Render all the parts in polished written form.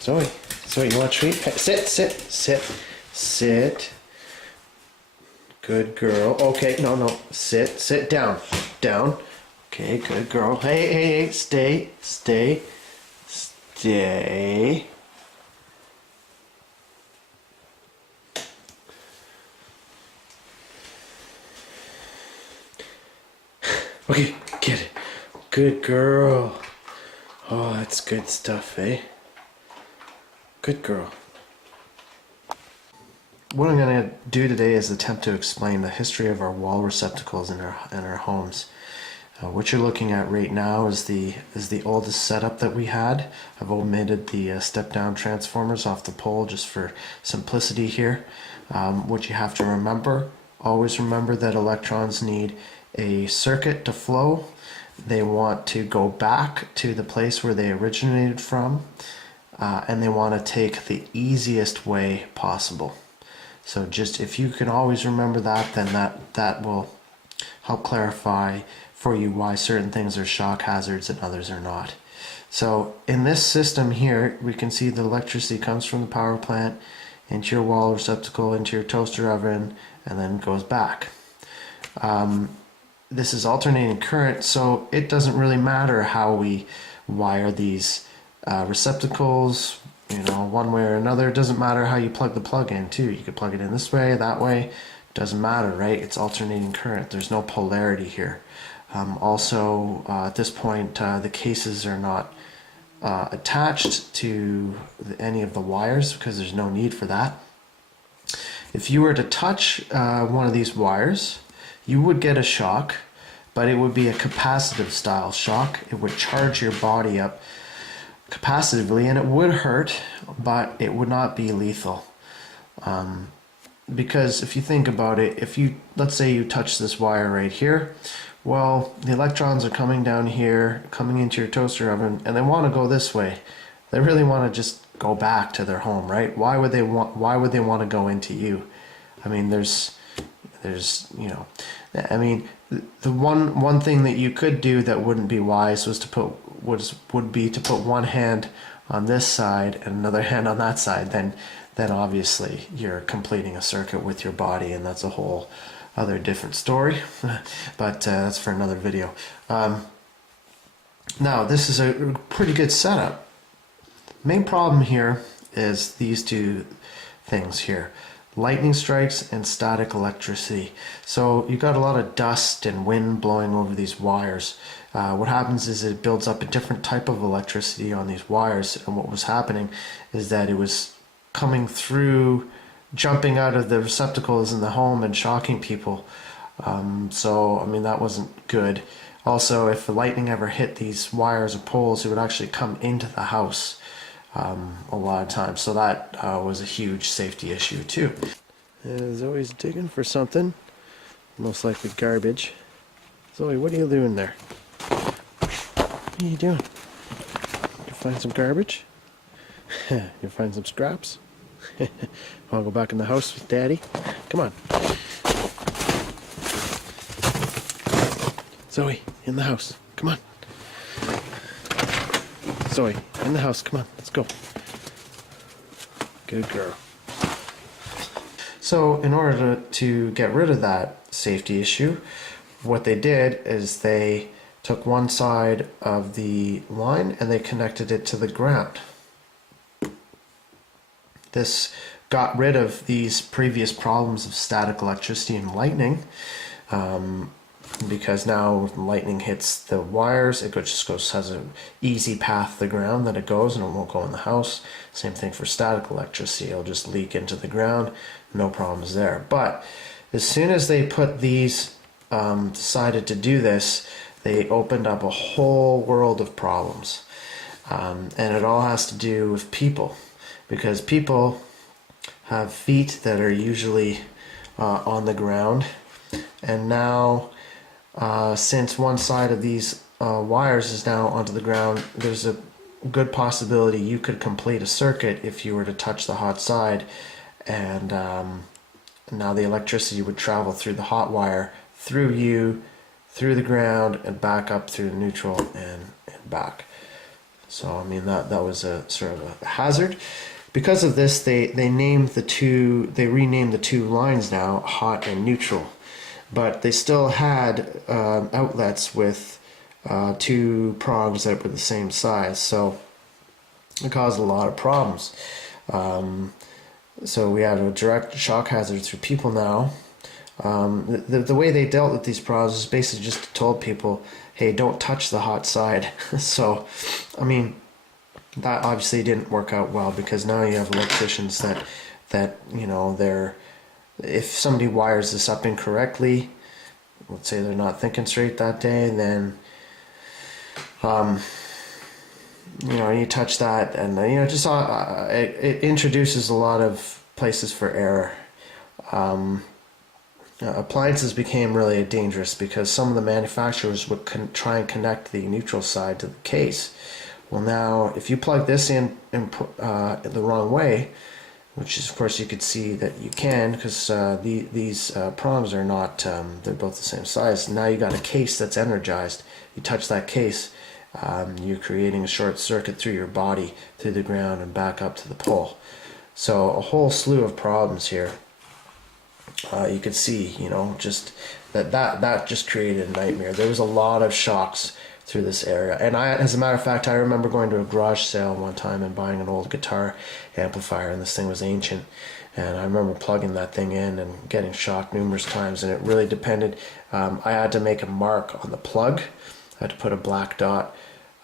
Zoe, you want a treat? Hey, sit. Good girl. Okay, no. Sit down. Okay, good girl. Hey, stay. Okay, get it. Good girl. Oh, that's good stuff, eh? Good girl. What I'm going to do today is attempt to explain the history of our wall receptacles in our homes. What you're looking at right now is the oldest setup that we had. I've omitted the step-down transformers off the pole just for simplicity here. What you have to remember, always remember that electrons need a circuit to flow. They want to go back to the place where they originated from, and they want to take the easiest way possible. So just if you can always remember that, then that will help clarify for you why certain things are shock hazards and others are not. So in this system here, we can see the electricity comes from the power plant into your wall receptacle, into your toaster oven, and then goes back. This is alternating current, so it doesn't really matter how we wire these receptacles, one way or another. It doesn't matter how you plug the plug in too. You could plug it in this way, that way. Doesn't matter, right? It's alternating current. There's no polarity here. Also, at this point, the cases are not attached to any of the wires because there's no need for that. If you were to touch one of these wires, you would get a shock, but it would be a capacitive style shock. It would charge your body up capacitively, and it would hurt, but it would not be lethal. Because if you think about it, let's say you touch this wire right here, well, the electrons are coming down here, coming into your toaster oven, and they want to go this way. They really want to just go back to their home, right? Why would they want to go into you? I mean, there's the one thing that you could do that wouldn't be wise would be to put one hand on this side and another hand on that side. Then obviously you're completing a circuit with your body, and that's a whole other different story. But that's for another video. Now this is a pretty good setup. Main problem here is these two things here: lightning strikes and static electricity. So you got a lot of dust and wind blowing over these wires. What happens is it builds up a different type of electricity on these wires, and what was happening is that it was coming through, jumping out of the receptacles in the home and shocking people. So I mean, that wasn't good. Also, if the lightning ever hit these wires or poles, it would actually come into the house a lot of times. So that was a huge safety issue too. Zoe's digging for something, most likely garbage. Zoe, what are you doing there? What are you doing? You find some garbage? You find some scraps? Want to go back in the house with Daddy? Come on. Zoe, in the house. Come on. Zoe, in the house. Come on, let's go. Good girl. So in order to get rid of that safety issue, what they did is they took one side of the line and they connected it to the ground. This got rid of these previous problems of static electricity and lightning, because now when lightning hits the wires, it has an easy path to the ground that it goes, and it won't go in the house. Same thing for static electricity. It'll just leak into the ground, no problems there. But as soon as they put these, decided to do this, they opened up a whole world of problems. And it all has to do with people, because people have feet that are usually on the ground, and now since one side of these wires is now onto the ground, there's a good possibility you could complete a circuit if you were to touch the hot side, and now the electricity would travel through the hot wire, through you, through the ground, and back up through the neutral and back. So I mean that was a sort of a hazard. Because of this, they renamed the two lines now hot and neutral, but they still had outlets with two prongs that were the same size, so it caused a lot of problems. So we had a direct shock hazard through people now. The way they dealt with these problems is basically just told people, hey, don't touch the hot side. So, I mean, that obviously didn't work out well, because now you have electricians that you know, if somebody wires this up incorrectly, let's say they're not thinking straight that day, then you know, you touch that, and you know, just it introduces a lot of places for error. Appliances became really dangerous because some of the manufacturers would try and connect the neutral side to the case. Well, now if you plug this in the wrong way, which is, of course, you could see that you can, because these prongs are not, they're both the same size. Now you got a case that's energized. You touch that case, you're creating a short circuit through your body, through the ground, and back up to the pole. So a whole slew of problems here. You could see, you know, just that just created a nightmare. There was a lot of shocks through this area, and as a matter of fact, I remember going to a garage sale one time and buying an old guitar amplifier, and this thing was ancient, and I remember plugging that thing in and getting shocked numerous times, and it really depended. I had to make a mark on the plug. I had to put a black dot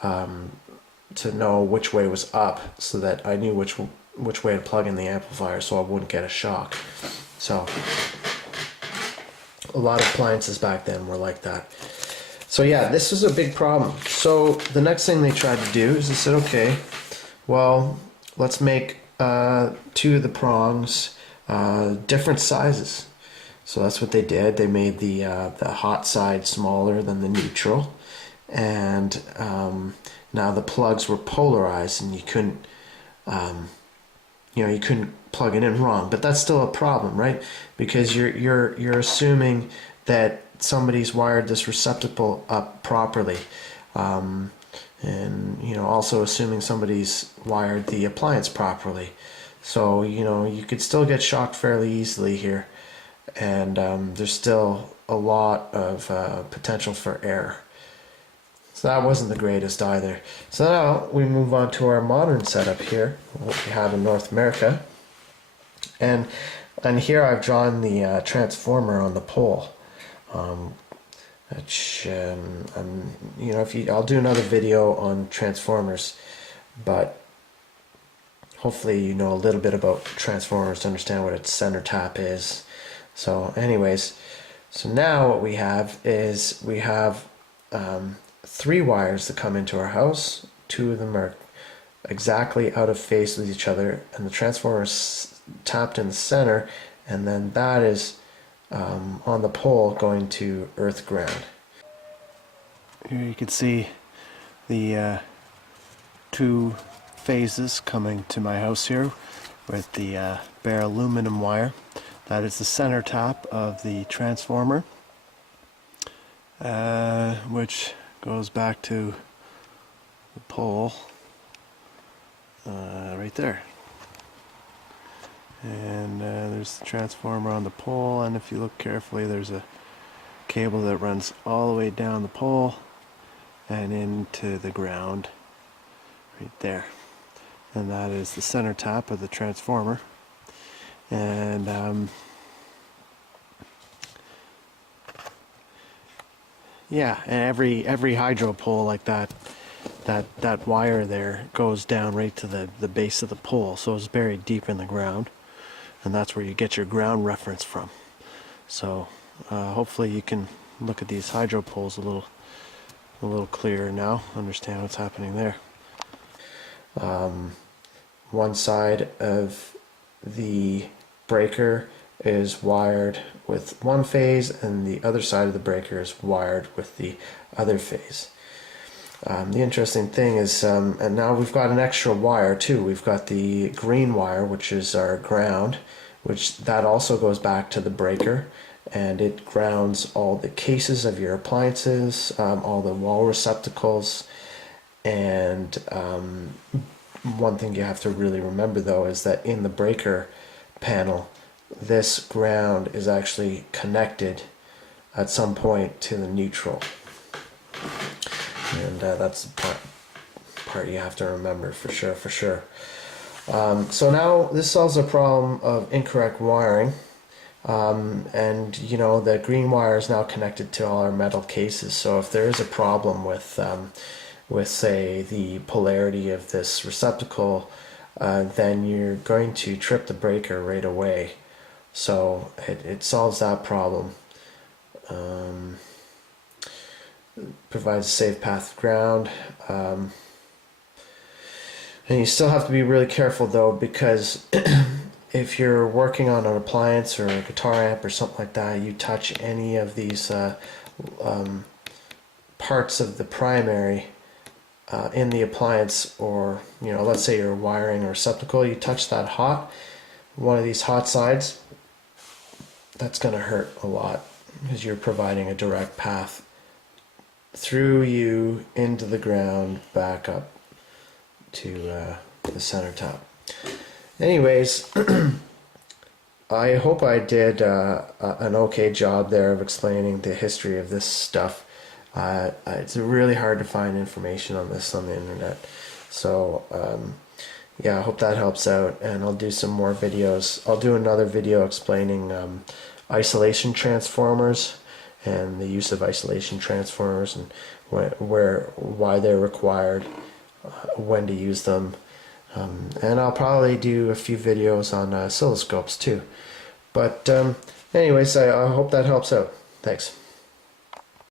to know which way was up, so that I knew which way to plug in the amplifier, so I wouldn't get a shock. So a lot of appliances back then were like that. So yeah, this was a big problem. So the next thing they tried to do is they said, okay, well, let's make two of the prongs different sizes. So that's what they did. They made the hot side smaller than the neutral, and now the plugs were polarized, and you couldn't you couldn't plug it in wrong. But that's still a problem, right? Because you're assuming that somebody's wired this receptacle up properly, and also assuming somebody's wired the appliance properly. So you could still get shocked fairly easily here, and there's still a lot of potential for error. So that wasn't the greatest either. So now we move on to our modern setup here, what we have in North America. And here I've drawn the transformer on the pole. Which, I'll do another video on transformers, but hopefully you know a little bit about transformers to understand what its center tap is. So anyways, so now what we have is we have 3 wires that come into our house. 2 of them are exactly out of phase with each other, and the transformer is tapped in the center, and then that is on the pole going to earth ground. Here you can see the 2 phases coming to my house here with the bare aluminum wire. That is the center tap of the transformer, which goes back to the pole right there. And there's the transformer on the pole, and if you look carefully, there's a cable that runs all the way down the pole and into the ground right there. And that is the center tap of the transformer. And yeah, and every hydro pole like that wire there goes down right to the base of the pole, so it's buried deep in the ground, and that's where you get your ground reference from. So hopefully you can look at these hydro poles a little clearer now, understand what's happening there. One side of the breaker is wired with one phase, and the other side of the breaker is wired with the other phase. The interesting thing is, and now we've got an extra wire too. We've got the green wire, which is our ground, which that also goes back to the breaker, and it grounds all the cases of your appliances, all the wall receptacles, And one thing you have to really remember though is that in the breaker panel, this ground is actually connected at some point to the neutral, and that's the part you have to remember for sure. So now this solves a problem of incorrect wiring, and you know the green wire is now connected to all our metal cases. So if there is a problem with say the polarity of this receptacle, then you're going to trip the breaker right away. So it solves that problem. Provides a safe path of ground. And you still have to be really careful though, because if you're working on an appliance or a guitar amp or something like that, you touch any of these parts of the primary in the appliance, or you know, let's say you're wiring a receptacle, you touch that one of these hot sides, that's going to hurt a lot because you're providing a direct path through you into the ground back up to the center top. Anyways, I hope I did an okay job there of explaining the history of this stuff. It's really hard to find information on this on the internet, so yeah, I hope that helps out, and I'll do some more videos. I'll do another video explaining isolation transformers and the use of isolation transformers, and why they're required, when to use them, and I'll probably do a few videos on oscilloscopes too. But anyways, I hope that helps out. Thanks.